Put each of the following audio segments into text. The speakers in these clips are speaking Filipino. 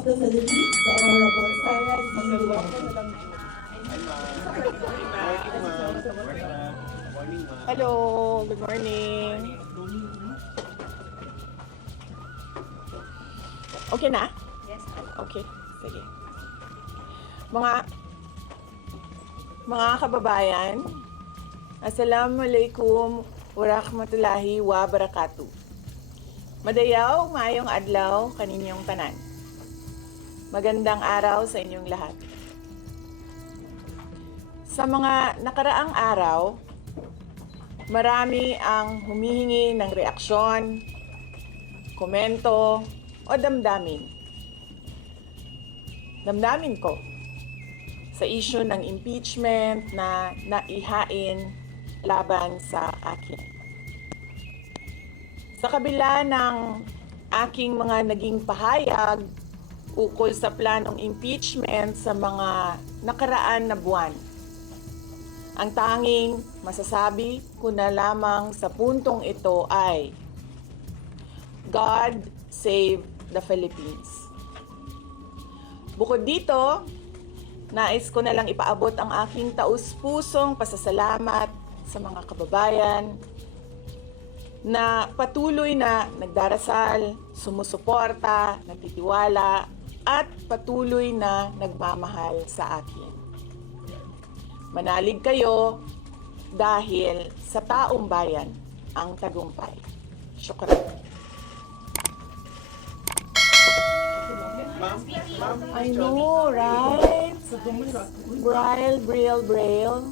of the Philippines, the Honorable Sarah D. Duterte. Hello, good morning. Okay na? Yes. Okay, sige. Mga kababayan, Assalamualaikum warahmatullahi wabarakatuh. Madayaw, maayong adlaw kaninyong tanan. Magandang araw sa inyong lahat. Sa mga nakaraang araw, marami ang humihingi ng reaksyon, komento, o damdamin. Damdamin ko sa issue ng impeachment na naihain laban sa akin. Sa kabila ng aking mga naging pahayag ukol sa planong impeachment sa mga nakaraan na buwan, ang tanging masasabi ko na lamang sa puntong ito ay God save the Philippines. Bukod dito, nais ko na lang ipaabot ang aking taus-pusong pasasalamat sa mga kababayan na patuloy na nagdarasal, sumusuporta, nagtitiwala, at patuloy na nagmamahal sa akin. Manalig kayo dahil sa taong bayan ang tagumpay. Syukran. I know, right? Braille.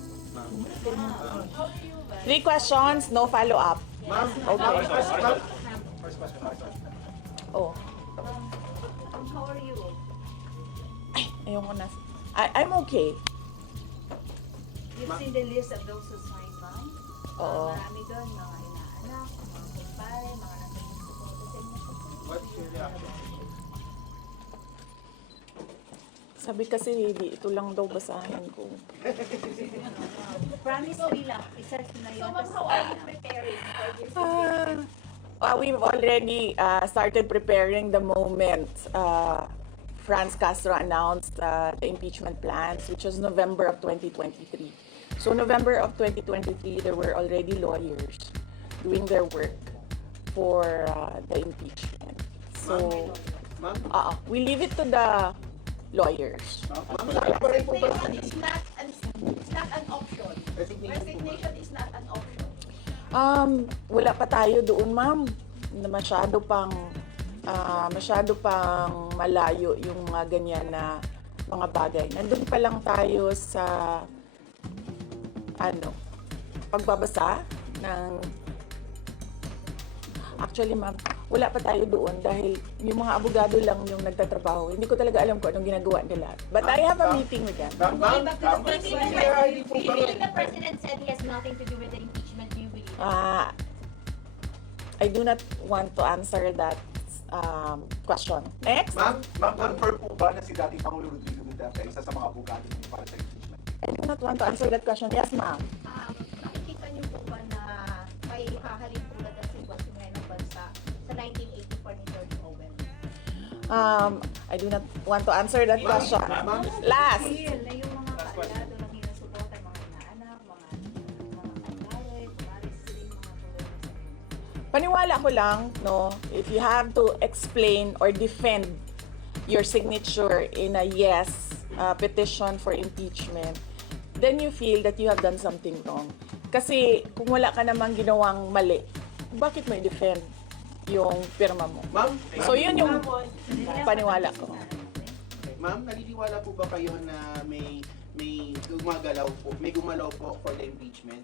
3 questions, no follow-up. Okay. Oh. How are you? Ay, ayoko na. I'm okay. You've seen the list of those who signed on? Oo. Marami doon, mga inaanak, mga kumpare, mga nagsusuporta sa inyo. What's your reaction? Sabi kasi, hindi, ito lang daw basahin ko. Promise lang, isa na yun. So, how are you preparing for this? We've already started preparing the moment Franz Castro announced the impeachment plans, which was November of 2023. So November of 2023, there were already lawyers doing their work for the impeachment. So we leave it to the lawyers. It's not an option. Resignation is not an option. Wala pa tayo doon, ma'am. Masyado pang malayo yung mga ganyan na mga bagay. Nandun pa lang tayo sa pagbabasa ng... Actually, ma'am, wala pa tayo doon dahil yung mga abogado lang yung nagtatrabaho. Hindi ko talaga alam kung anong ginagawa nila. But I have a meeting with them. Going back to the president, do you think the president said he has nothing to do with the impeachment? Do you believe that? I do not want to answer that question. Next? Ma'am, confirm po ba na si dating Pangulo Rodrigo Duterte ay isa sa mga abogado niyo para sa impeachment? I do not want to answer that question. Yes, ma'am. Nakikita niyo po ba na may hahalin ulat ang sitwasyon ngayon ng bansa sa 1984 ni George Orwell? I do not want to answer that question. Last. Feel na yung mga kaalado na hinasuporta, mga inaanak, mga kumpare, kumari sila yung mga tulad sa inyo. Paniwala ko lang, no, if you have to explain or defend your signature in a yes petition for impeachment, then you feel that you have done something wrong. Kasi kung wala ka namang ginawang mali, bakit mo i-defend yung pirma mo? Ma'am, So yun yung paniwala ko. ma'am, naniniwala po ba kayo na may gumalaw po for the impeachment?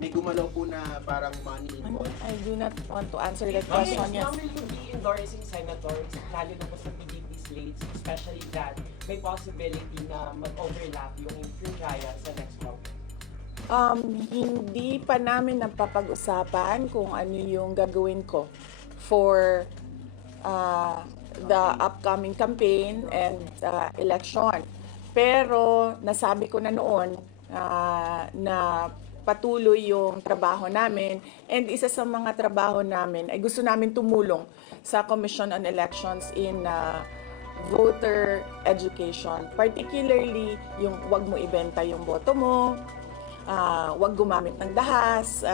May gumalaw po na parang money involved? I do not want to answer that question. Yes. Ma'am, will you be endorsing senators, lalo na po sa PDP slates, especially that may possibility na mag-overlap yung trial sa next month? Hindi pa namin napapag-usapan kung ano yung gagawin ko for the upcoming campaign and election. Pero nasabi ko na noon na patuloy yung trabaho namin, and isa sa mga trabaho namin ay gusto namin tumulong sa Commission on Elections in voter education, particularly yung wag mo ibenta yung boto mo, wag gumamit ng dahas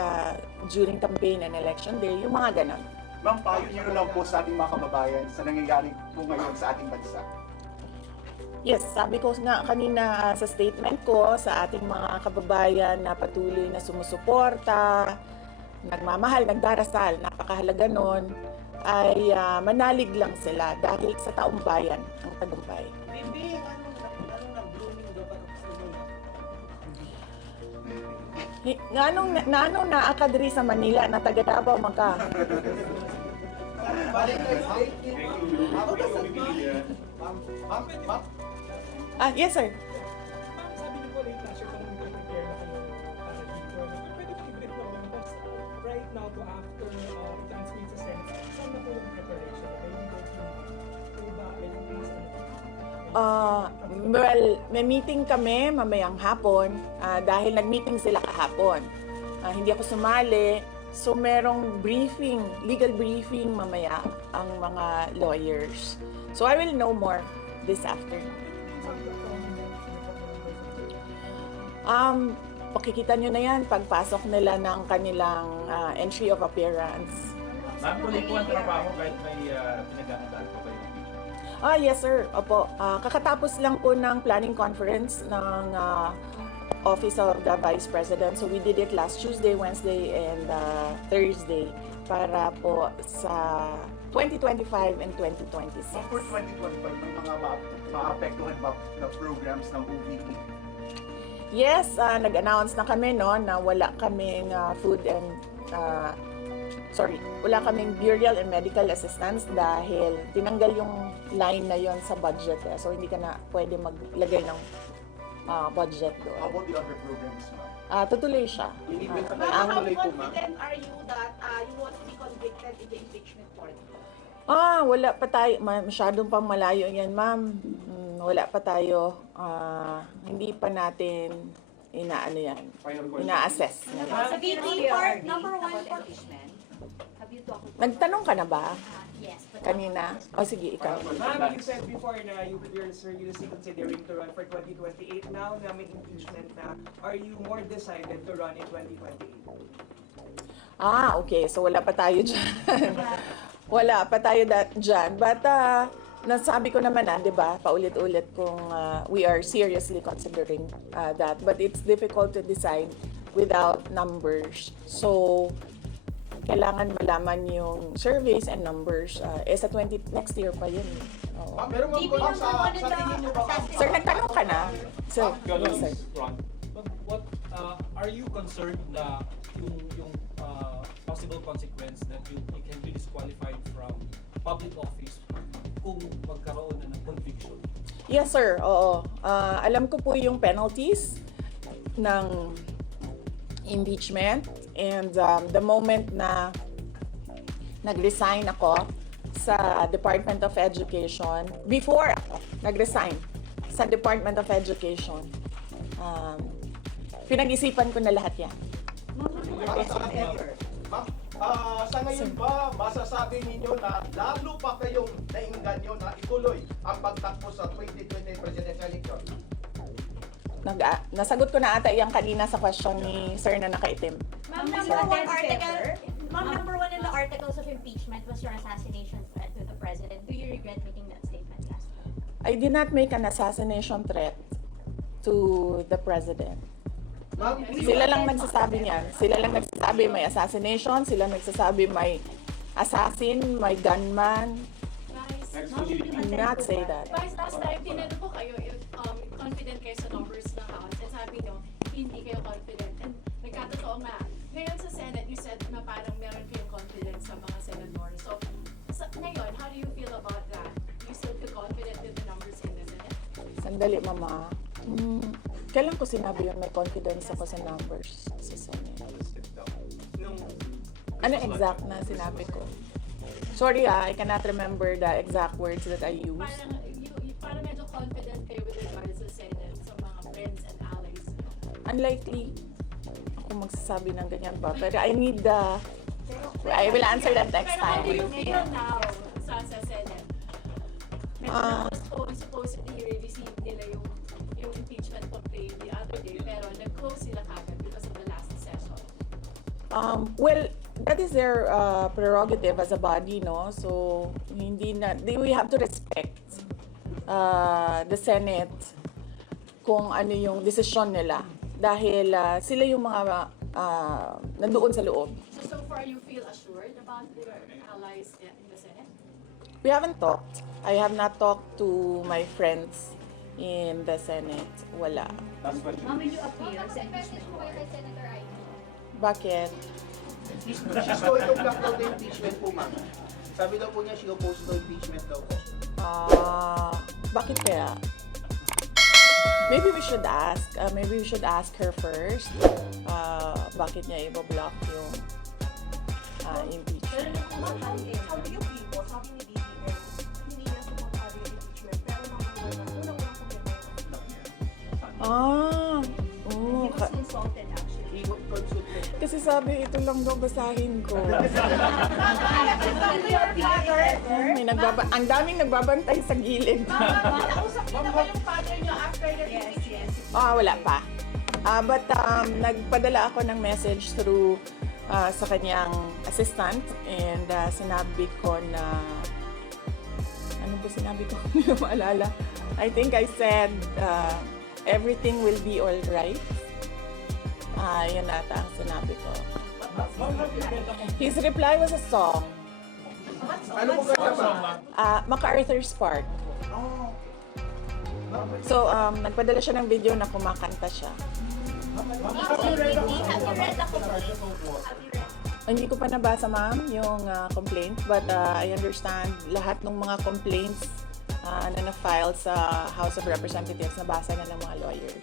during campaign and election day, yung mga ganon. Ma'am, payo niyo na lang po sa ating mga kababayan sa nangyayari po ngayon sa ating bansa. Yes, sabi ko nga kanina sa statement ko sa ating mga kababayan na patuloy na sumusuporta, nagmamahal, nagdarasal, napakahalaga nun, ay manalig lang sila dahil sa taong bayan ang tagumpay. Bibi, anong nag-blooming daw para gusto mo na? Nganong naakadri sa Manila na taga Davao man ka? Yes sir. Ma'am, sabi niyo po late last year kung nag-prepare na kayo para dito. Pwede ko i-brief lang yung boss. Right now to after transmit sa Senate, saan na po yung preparation? Ay, hindi ko ba, ay yung Well, may meeting kami mamayang hapon dahil nag-meeting sila kahapon. Hindi ako sumali. So merong briefing, legal briefing mamaya ang mga lawyers. So I will know more this afternoon. Pakikita nyo na yan pagpasok nila ng kanilang entry of appearance. Ma'am, tuloy po ang trabaho kahit may pinag-aandaan po kayo. Yes sir. Opo. Kakatapos lang po ng planning conference ng Office of the Vice President. So we did it last Tuesday, Wednesday, and Thursday para po sa 2025 and 2026. For 2025, may mga maapektuhan ba na programs ng OVP? Yes, nag-announce na kami no na wala kaming wala kaming burial and medical assistance dahil tinanggal yung line na yon sa budget. So hindi ka na pwede maglagay ng budget How doon. about the other programs, ma'am? Tutuloy siya. Ma'am, how confident are you that you won't be convicted in the impeachment court? Wala pa tayo. Masyadong pang malayo yan, ma'am. Wala pa tayo. Hindi pa natin ina-assess. Sa VP part, number 1 for impeachment. Have you talked about Nagtanong ka na ba yes, but kanina? O sige, ikaw. Ma'am, you said before na you're seriously considering to run for 2028. Now na may impeachment na, are you more decided to run in 2028? Okay. So wala pa tayo dyan. Wala pa tayo dyan. But nasabi ko naman di ba, paulit-ulit kung we are seriously considering that. But it's difficult to decide without numbers. So, kailangan malaman yung surveys and numbers. Sa next year pa yun. Oo. Meron VP number 1 in the Sir, nagtanong ka na? Sir, Ganun, yes, sir. Ron. What are you concerned na yung possible consequence that you can be disqualified from public office kung magkaroon na ng conviction? Yes, sir. Oo. Alam ko po yung penalties ng impeachment and the moment na nag-resign ako sa Department of Education, before nag-resign sa Department of Education, pinag-isipan ko na lahat yan. Sa ngayon ba, masasabi ninyo na lalo pa kayong nainganyo na ituloy ang pagtakbo sa 2020 presidential election? Nasagot ko na ata yung kanina sa question ni Sir na nakaitim. Ma'am, number one in the articles of impeachment was your assassination threat to the president. Do you regret making that statement last time? I did not make an assassination threat to the president. Sila lang nagsasabi niyan. Sila lang nagsasabi may assassination. Sila nagsasabi may assassin, may gunman. Do not say that. Vice, last time, tinanong ko kayo if confident kayo sa numbers ng House. And sabi nyo, hindi kayo confident. And nagkatotoo nga. Ngayon sa Senate, you said na parang meron kayong confidence sa mga senador. So, ngayon, how do you feel about that? You still feel confident with the numbers in the Senate? Sandali, mama. Kailan ko sinabi yun may confidence ako sa numbers sa Senate? Ano exact na sinabi ko? Sorry I cannot remember the exact words that I used. Parang medyo confident kayo with regards sa Senate, sa mga friends and allies. Unlikely ako magsasabi ng ganyan pa. Pero I need the... I will answer that next Pero how time. do you feel now sa Senate? Supposedly received nila yung impeachment complaint the other day, pero nag-close sila kagad because of the last session. Well, that is their prerogative as a body, no? So, we have to respect the Senate kung ano yung desisyon nila. Dahil sila yung mga nandoon sa loob. So far you feel assured about your allies in the Senate? We haven't talked. I have not talked to my friends in the Senate. Wala. Last question. Ma'am, will you appeal sa impeachment po kayo kay Senator Amy? Bakit? She's going to block daw the impeachment po, ma'am. Sabi daw po niya, she opposed to impeachment daw po. Bakit kaya? Maybe we should ask. Maybe we should ask her first. Bakit niya i-block yung impeachment? Sabi yung people, sabi ni BBM, hindi niya suportado yung impeachment, pero unang-unang problema. He was consulted actually. He would consult them. Kasi sabi, ito lang daw basahin ko. Ang daming nagbabantay sa gilid. Nakausap niyo na ba yung father niyo after the impeachment? Wala pa. But nagpadala ako ng message through sa kanyang assistant and sinabi ko na ano ba sinabi ko? Hindi ko maalala. I think I said everything will be all right. Yun ata ang sinabi ko. His reply was a song. Ano po kaya, ma'am? MacArthur's Park. So, nagpadala siya ng video na kumakanta siya. Have you read the complaint? Hindi ko pa nabasa, ma'am, yung complaint. But I understand lahat ng mga complaints na na-file sa House of Representatives, nabasa na ng mga lawyers.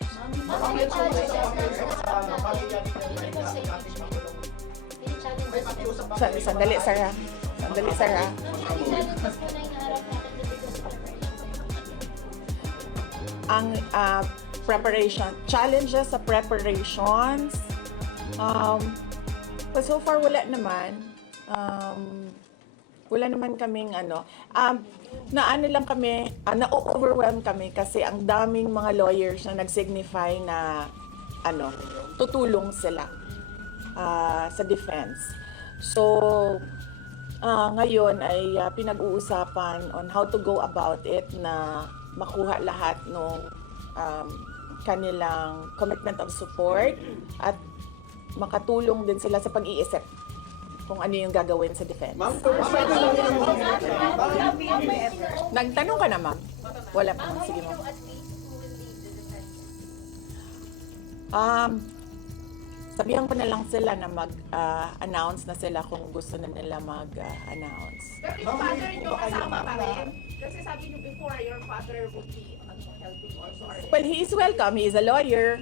Sandali, Sarah. Sandali, Sarah. Ang preparation, challenges sa preparations. But so far, wala naman. Wala naman kaming na-overwhelm kami kasi ang daming mga lawyers na nag-signify na tutulong sila sa defense. So, ngayon ay pinag-uusapan on how to go about it na makuha lahat ng kanilang commitment of support at makatulong din sila sa pag-iisip kung ano yung gagawin sa defense. Ma'am, Nagtanong ka na, ma'am? Wala pa. Sige, ma'am. Sabihan ko na lang sila na mag-announce na sila kung gusto na nila mag-announce. Pero yung father niyo kasama pa rin? Kasi sabi niyo before, your father would be helping also. Well, he is welcome. He is a lawyer.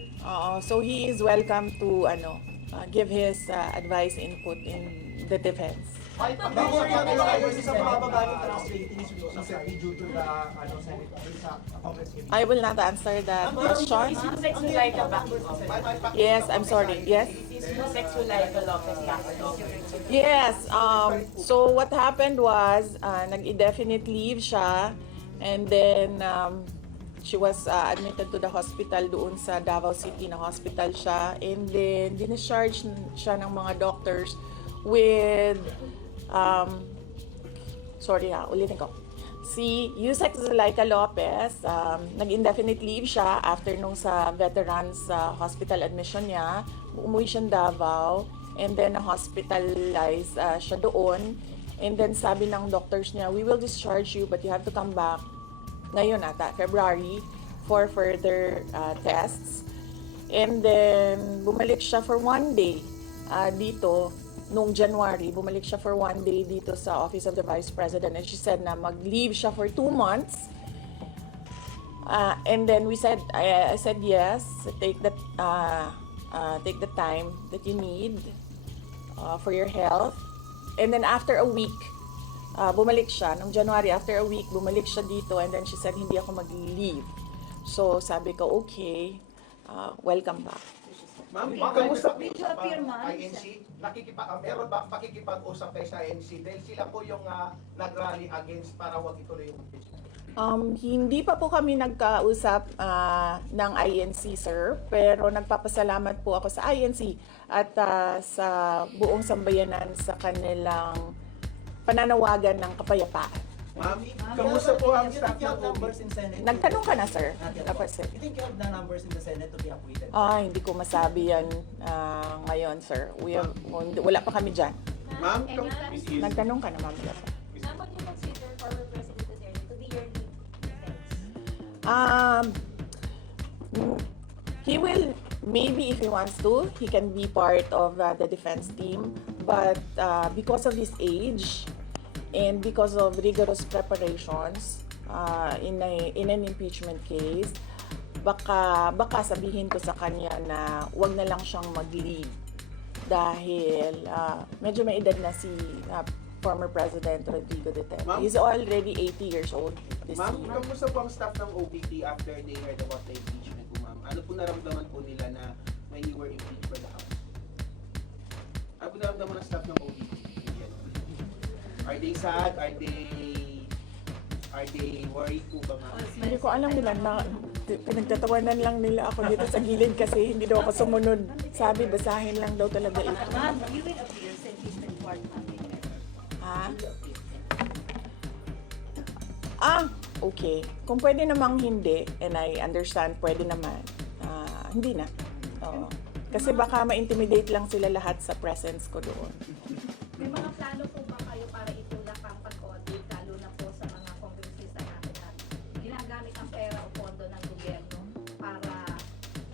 So he is welcome to give his advice, input in the defense. I will not answer that question. Yes, I'm sorry. Yes. Yes. So what happened was, nag-indefinite leave siya, and then she was admitted to the hospital doon sa Davao City na hospital siya, and then discharge siya ng mga doctors with ulitin ko. Si Yusek Zulaika Lopez, nag-indefinite leave siya after nung sa veterans hospital admission niya. Umuwi siya Davao, and then hospitalized siya doon. And then sabi ng doctors niya, we will discharge you but you have to come back ngayon ata, February, for further tests. And then bumalik siya for 1 day dito. Noong January, bumalik siya for 1 day dito sa Office of the Vice President, and she said na mag-leave siya for 2 months. And then I said yes, take the time that you need for your health. And then after a week, bumalik siya. Noong January, after a week, bumalik siya dito, and then she said, hindi ako mag-leave. So sabi ko, okay, welcome back. Ma'am, kamusta po sa INC? Meron ba pakikipag-usap kayo sa INC? Dahil sila po yung nag-rally against para wag ituloy yung impeachment. Hindi pa po kami nagkausap ng INC, sir, pero nagpapasalamat po ako sa INC at sa buong sambayanan sa kanilang pananawagan ng kapayapaan. Ma'am, kamusta po ang staff ng numbers in Senate? Nagtanong ka na, sir? Dapat, sir. You think you have the numbers in the Senate to be acquitted? Hindi ko masabi yan ngayon, sir. Wala pa kami dyan. Ma'am, Nagtanong ka na, ma'am. Ma'am, would you consider former President Duterte to be your lead defense? He will, maybe if he wants to, he can be part of the defense team. But because of his age and because of rigorous preparations in an impeachment case, baka sabihin ko sa kanya na wag na lang siyang mag-lead dahil medyo may edad na si former President Rodrigo Duterte. He's already 80 years old this Ma'am, year. kamusta po ang staff ng OPP after they heard about the impeachment po, ma'am? Ano po naramdaman po nila na when you were impeached by the House? Ano po naramdaman ng staff ng OPP? Are they sad? Are they worried po ba, ma'am? Hindi ko alam nila na pinagtatawanan lang nila ako dito sa gilid kasi hindi daw ako sumunod. Sabi, basahin lang daw talaga ito. Ma'am, you will appear sa impeachment court, ma'am. Okay. Kung pwede namang hindi, and I understand, pwede naman. Hindi na. Oo. Kasi baka ma-intimidate lang sila lahat sa presence ko doon. May mga plano po ba kayo para itulak ang pag-audit, lalo na po sa mga kongresista natin na ginagamit ang pera o pondo ng gobyerno para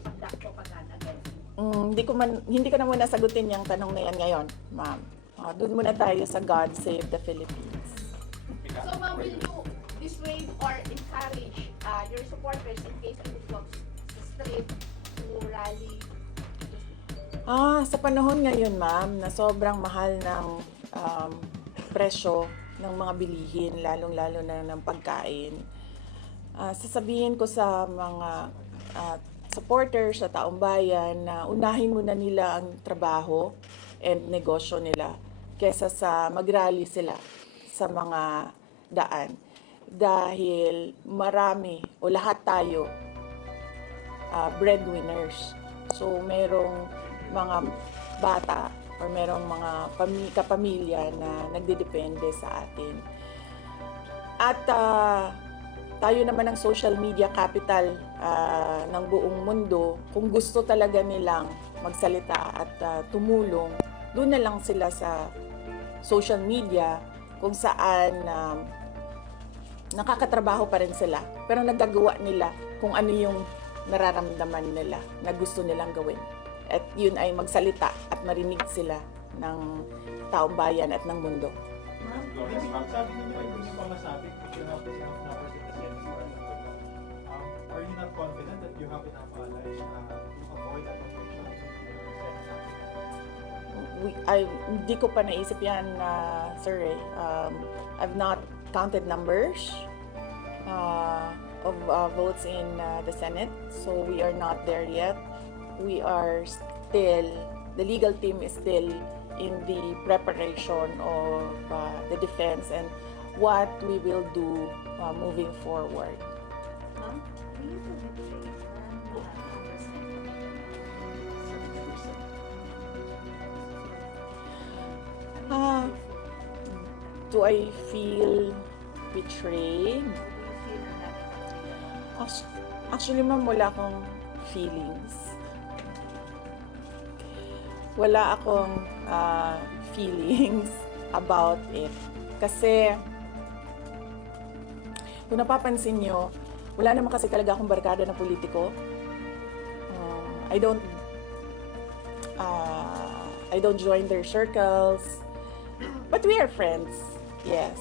pagdak propaganda against you? Hindi ko na muna sagutin yung tanong na yan ngayon, ma'am. Doon muna tayo sa God Save the Philippines. So, ma'am, will you dissuade or encourage your supporters in case it was sa street to rally? Sa panahon ngayon, ma'am, na sobrang mahal ng presyo ng mga bilihin, lalong-lalo na ng pagkain, sasabihin ko sa mga supporters sa taong bayan na unahin muna nila ang trabaho and negosyo nila kesa sa mag-rally sila sa mga daan. Dahil marami o lahat tayo breadwinners. So merong mga bata or merong mga kapamilya na nagdedepende sa atin. At tayo naman ang social media capital ng buong mundo. Kung gusto talaga nilang magsalita at tumulong, doon na lang sila sa social media kung saan nakakatrabaho pa rin sila. Pero nagagawa nila kung ano yung nararamdaman nila na gusto nilang gawin. At yun ay magsalita at marinig sila ng taong bayan at ng mundo. Sabi niyo hindi pa masabi if you have enough numbers in the Senate for are you not confident that you have enough allies to avoid that conviction? Hindi ko pa naisip yan, sir. I've not counted numbers of votes in the Senate, so we are not there yet. We are still, the legal team is still in the preparation of the defense and what we will do moving forward. Ma'am, will you submit to the congressman? Do I feel betrayed? Do you feel that? Actually, ma'am, wala akong feelings. Wala akong feelings about it. Kasi, kung napapansin nyo, wala naman kasi talaga akong barkada na politiko. I don't join their circles. But we are friends, yes.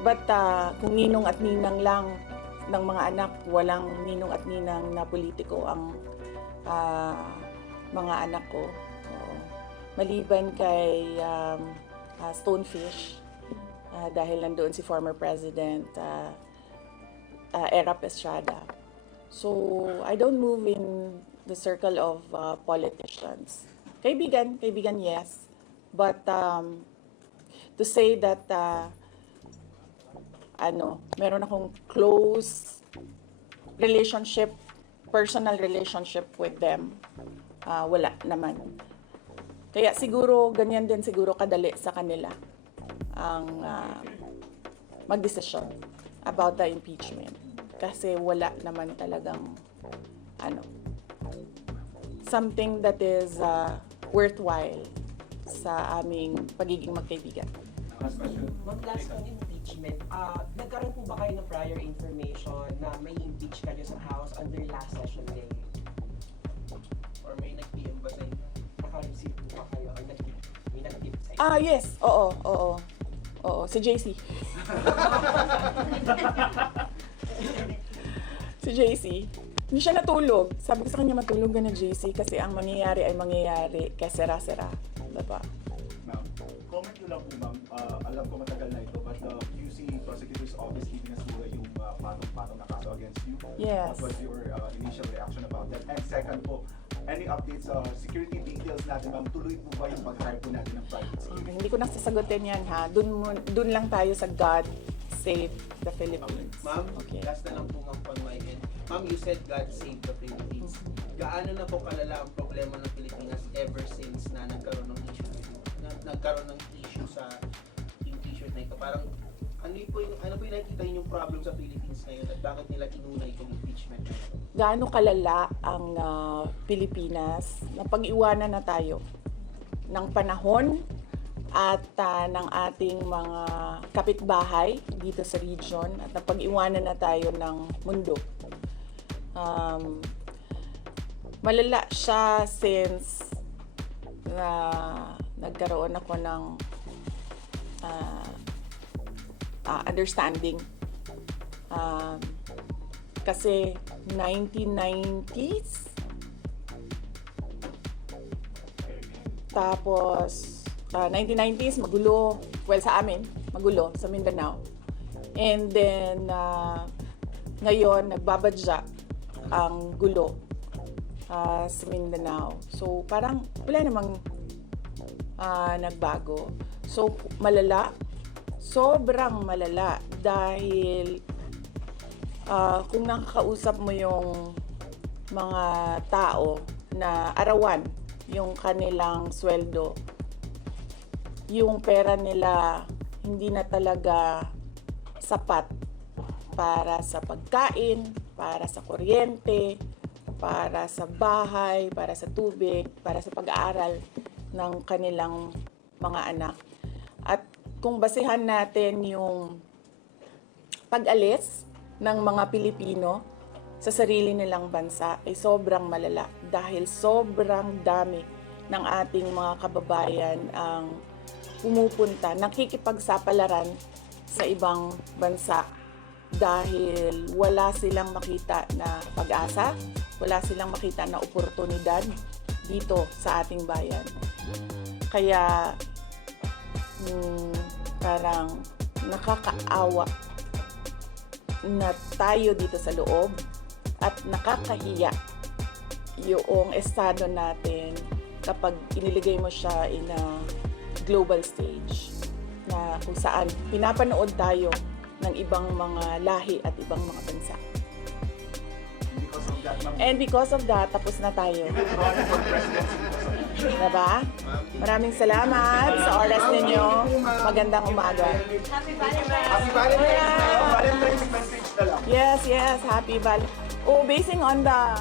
But kung ninong at ninang lang ng mga anak, walang ninong at ninang na politiko ang mga anak ko. Maliban kay Stonefish, dahil nandoon si former President Erap Estrada. So, I don't move in the circle of politicians. Kaibigan, yes. But to say that meron akong close relationship, personal relationship with them, wala naman. Kaya siguro, ganyan din siguro kadali sa kanila ang magdesisyon about the impeachment. Kasi wala naman talagang something that is worthwhile sa aming pagiging magkaibigan. Last question. Ma'am, last on impeachment, nagkaroon po ba kayo ng prior information na may impeach kayo sa House under last session day? Or may nag-PM ba sa inyo? Naka-receive po ba kayo? Or may nag-tip sa inyo? Yes. Oo. Si JC. Si JC. Hindi siya natulog. Sabi ko sa kanya, matulog ka na, JC, kasi ang mangyayari ay mangyayari kaya sera-sera. Diba? Ma'am, comment nyo lang po, ma'am. Alam ko matagal na ito, but the QC Prosecutor's Office pinasura yung patong-patong na kaso against you. Yes. What was your initial reaction about that? And second po, any updates sa security details natin, ma'am? Tuloy po ba yung pag-hire po natin ng private security? Hindi ko nasasagutin yan, ha? Dun lang tayo sa God Save the Philippines. Ma'am, Okay. last na lang po ng on my end. Ma'am, you said God save the Philippines. Gaano na po kalala ang problema ng Pilipinas ever since na nagkaroon ng issue sa impeachment na ito? Parang ano po yung nakikita yung problem sa Philippines ngayon at bakit nila inuna itong impeachment na ito? Gaano kalala ang Pilipinas na pag-iwanan na tayo ng panahon at ng ating mga kapitbahay dito sa region at napag-iwanan na tayo ng mundo. Malala siya since nagkaroon ako ng understanding. Kasi 1990s, tapos 1990s, magulo. Well, sa amin, magulo, sa Mindanao. And then, ngayon, nagbabadya ang gulo sa Mindanao. So, parang wala namang nagbago. So, malala. Sobrang malala. Dahil kung nakakausap mo yung mga tao na arawan yung kanilang sweldo, yung pera nila hindi na talaga sapat para sa pagkain, para sa kuryente, para sa bahay, para sa tubig, para sa pag-aaral ng kanilang mga anak. At kung basehan natin yung pag-alis ng mga Pilipino sa sarili nilang bansa ay sobrang malala dahil sobrang dami ng ating mga kababayan ang pumupunta, nakikipagsapalaran sa ibang bansa dahil wala silang makita na pag-asa, wala silang makita na oportunidad dito sa ating bayan. Kaya parang nakakaawa na tayo dito sa loob at nakakahiya yung estado natin kapag iniligay mo siya in a global stage na kung saan pinapanood tayo ng ibang mga lahi at ibang mga bansa. Because of that, ma'am, And because of that, tapos na tayo. you will run for presidency because of it. Diba? Maraming salamat sa oras ninyo. Magandang umaga. Happy Valentine's! Happy Valentine's! Valentine's message na lang. Yes, happy Val. Basing on the